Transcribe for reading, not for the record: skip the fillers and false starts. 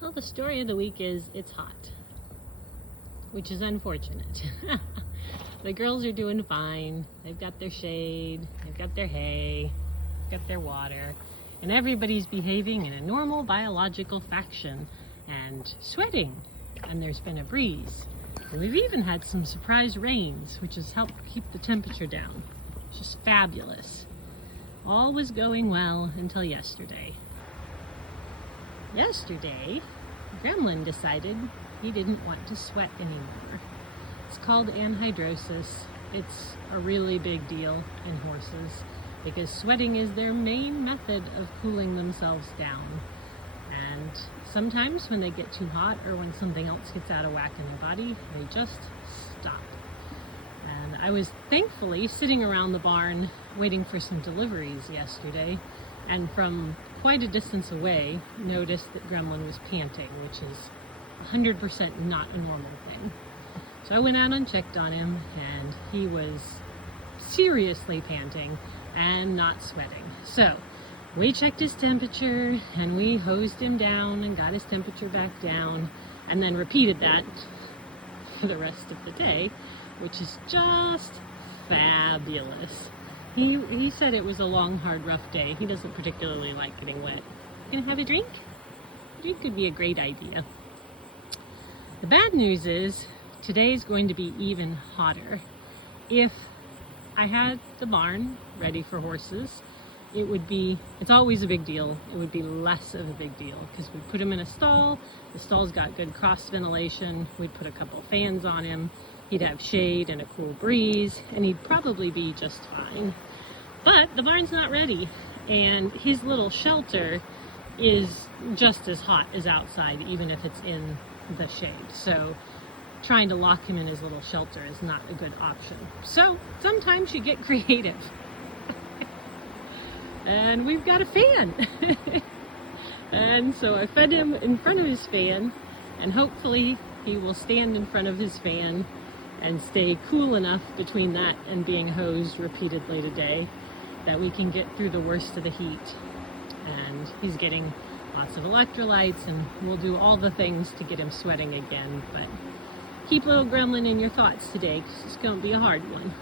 Well, the story of the week is it's hot, which is unfortunate. The girls are doing fine. They've got their shade, they've got their hay, got their water, and everybody's behaving in a normal biological fashion and sweating, and there's been a breeze. And we've even had some surprise rains, which has helped keep the temperature down. It's just fabulous. All was going well until yesterday. Yesterday, Gremlin decided he didn't want to sweat anymore. It's called anhidrosis. It's a really big deal in horses because sweating is their main method of cooling themselves down. And sometimes when they get too hot or when something else gets out of whack in their body, they just stop. And I was thankfully sitting around the barn waiting for some deliveries yesterday, and from quite a distance away noticed that Gremlin was panting, which is 100% not a normal thing. So I went out and checked on him, and he was seriously panting and not sweating. So we checked his temperature and we hosed him down and got his temperature back down, and then repeated that for the rest of the day, which is just fabulous. He said it was a long, hard, rough day. He doesn't particularly like getting wet. Gonna have a drink? A drink could be a great idea. The bad news is today's going to be even hotter. If I had the barn ready for horses, it's always a big deal. It would be less of a big deal because we put him in a stall. The stall's got good cross ventilation. We'd put a couple fans on him. He'd have shade and a cool breeze, and he'd probably be just fine. But the barn's not ready, and his little shelter is just as hot as outside, even if it's in the shade. So trying to lock him in his little shelter is not a good option. So sometimes you get creative. And we've got a fan. And so I fed him in front of his fan, and hopefully he will stand in front of his fan and stay cool enough between that and being hosed repeatedly today that we can get through the worst of the heat. And he's getting lots of electrolytes, and we'll do all the things to get him sweating again. But keep little Gremlin in your thoughts today, 'cause it's going to be a hard one.